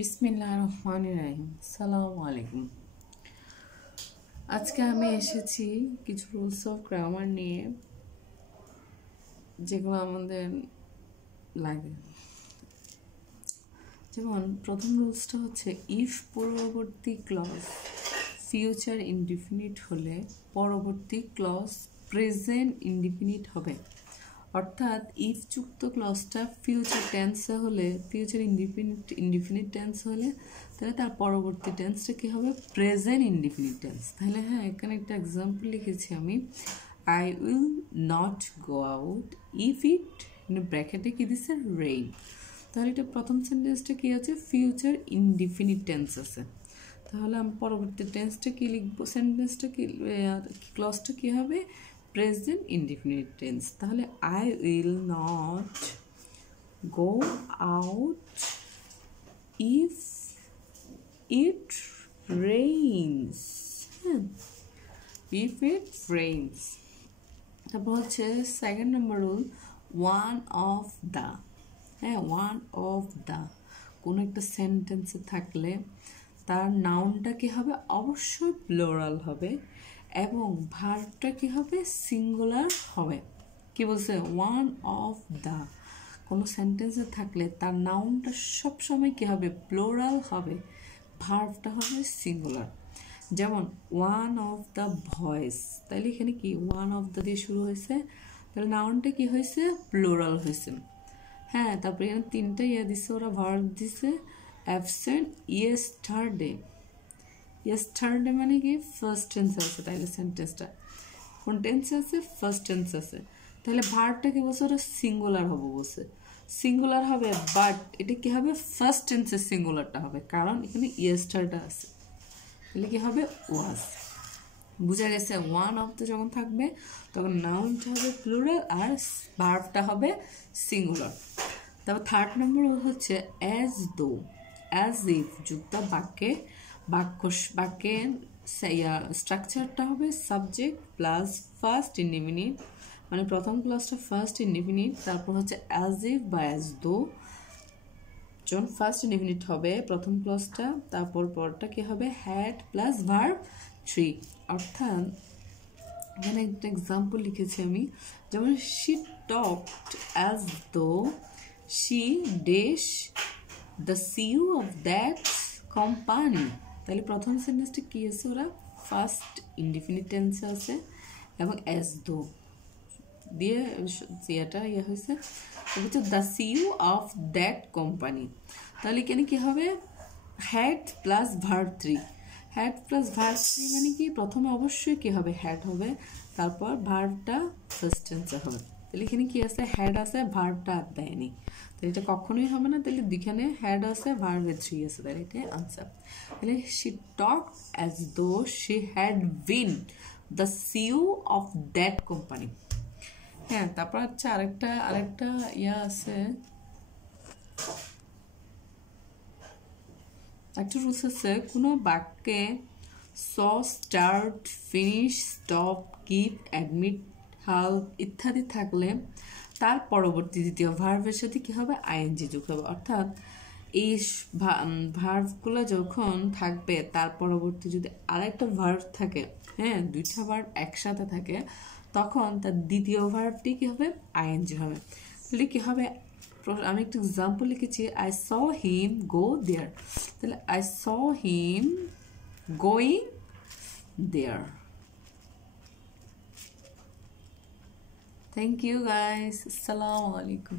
বিসমিল্লাহির রহমানির রহিম। আসসালামু আলাইকুম। আজকে আমি এসেছি কিছু রুলস অফ গ্রামার নিয়ে, যেগুলো আমাদের লাগে। যেমন প্রথম রুলসটা হচ্ছে, ইফ পূর্ববর্তী ক্লজ ফিউচার ইনডিফিনিট হলে পরবর্তী ক্লজ প্রেজেন্ট ইনডিফিনিট হবে। অর্থাৎ ইফ যুক্ত ক্লজটা ফিউচার টেন্সে হলে, ফিউচার ইনডিফিনিট টেন্স হলে, তাহলে তার পরবর্তী টেন্সটা কী হবে? Present indefinite tense. তাহলে হ্যাঁ, এখানে একটা এক্সাম্পল লিখেছি আমি, I will not go out if it ব্র্যাকেটে কী দিচ্ছে? রেইন। তাহলে এটা প্রথম সেন্টেন্সটা কী আছে? ফিউচার ইনডিফিনিট টেন্স আছে। তাহলে আমি পরবর্তী টেন্সটা কী লিখবো? সেন্টেন্সটা কি, ক্লজটা কী হবে? Present indefinite tense. তাহলে I will not go out if it rains. হ্যাঁ, ইফ ইট রেইনস। তারপর হচ্ছে second number rule, one of the. হ্যাঁ, ওয়ান অফ দ্য কোনো একটা সেন্টেন্সে থাকলে তার নাউনটা কী হবে? অবশ্যই প্লুরাল হবে এবং ভার্বটা কী হবে? সিঙ্গুলার হবে। কি বলছে? ওয়ান অফ দ্য কোনো সেন্টেন্সে থাকলে তার নাউনটা সবসময় কী হবে? প্লুরাল হবে, ভার্বটা হবে সিঙ্গুলার। যেমন ওয়ান অফ দ্য ভয়েস, তাইলে এখানে কি ওয়ান অফ দ্য দিয়ে শুরু হয়েছে, তাহলে নাউনটা কি হয়েছে? প্লুরাল হয়েছে। হ্যাঁ, তারপরে এখানে তিনটা দিছে, ওরা ভার্ব দিছে। Absent yesterday. ইয়েস্টারডে মানে কি? ফার্স্ট টেন্স আছে, তাইলে সেন্টেন্সটা কোন টেন্স আছে? ফার্স্ট টেন্স আছে। তাহলে ভার্বটা কি বলছে? ওরা সিঙ্গুলার হবে বলছে, সিঙ্গুলার হবে, বাট এটা কি হবে? ফার্স্ট টেন্সের সিঙ্গুলারটা হবে, কারণ এখানে ইয়েস্টারডে আছে। তাহলে কি হবে? ওয়াজ। বুঝা গেছে? ওয়ান অফ দ্য যখন থাকবে তখন নাউনটা হবে প্লুরাল আর ভার্বটা হবে সিঙ্গুলার। তারপর থার্ড নম্বর হচ্ছে অ্যাজ দো। অ্যাজ ইফ যুক্ত বাক্যে বাক্যের স্ট্রাকচারটা হবে সাবজেক্ট প্লাস ফার্স্ট ইনডিফিনিট, মানে প্রথম ক্লজটা ফার্স্ট ইনডিফিনিট, তারপর হচ্ছে অ্যাজ ইফ বা অ্যাজ দো। যখন ফার্স্ট ইনডিফিনিট হবে প্রথম ক্লজটা, তারপর পরটা কি হবে? Had plus verb three. অর্থাৎ এখানে একটা এক্সাম্পল লিখেছি আমি, যেমন she talked as though she dash the CEO of that company. তাহলে প্রথম সেন্টেন্সটা কি আছে? ওরা ফার্স্ট ইনডিফিনিট টেন্সে আছে এবং অ্যাজ দো দিয়ে যেটা হয়েছে হচ্ছে the CEO of that company. তাহলে এখানে কি হবে? Had plus verb three. Had plus verb three মানে কি? প্রথমে অবশ্যই কি হবে? হ্যাড হবে, তারপর ভার্বটা ফার্স্ট টেন্সে হবে। তাহলে এখানে কি আছে? হ্যাড আছে, ভার্বটা আর দেয়নি, তাহলে এটা কখনোই হবে না। তাহলে এখানে হ্যাড আছে, ভার্বে থ্রি আছে, তাহলে এটা আনসার। তাহলে she talk as though she had been the CEO of that company. হ্যাঁ, তারপর হচ্ছে আরেকটা আছে, একটা রুলস আছে, কোনো বাক্যে স, start, finish, stop, keep, admit, help ইত্যাদি থাকলে তার পরবর্তী দ্বিতীয় ভার্বের সাথে কি হবে? আইএনজি যোগ হবে। অর্থাৎ এই ভার্বগুলো যখন থাকবে তার পরবর্তী যদি আরেকটা ভার্ব থাকে, হ্যাঁ, দুইটা ভার্ব একসাথে থাকে, তখন তার দ্বিতীয় ভার্বটি কি হবে? আইএনজি হবে। তাহলে কি হবে? আমি একটা এক্সাম্পল লিখেছি, I saw him go there. তাহলে I saw him going there. Thank you guys. আসসালামু আলাইকুম।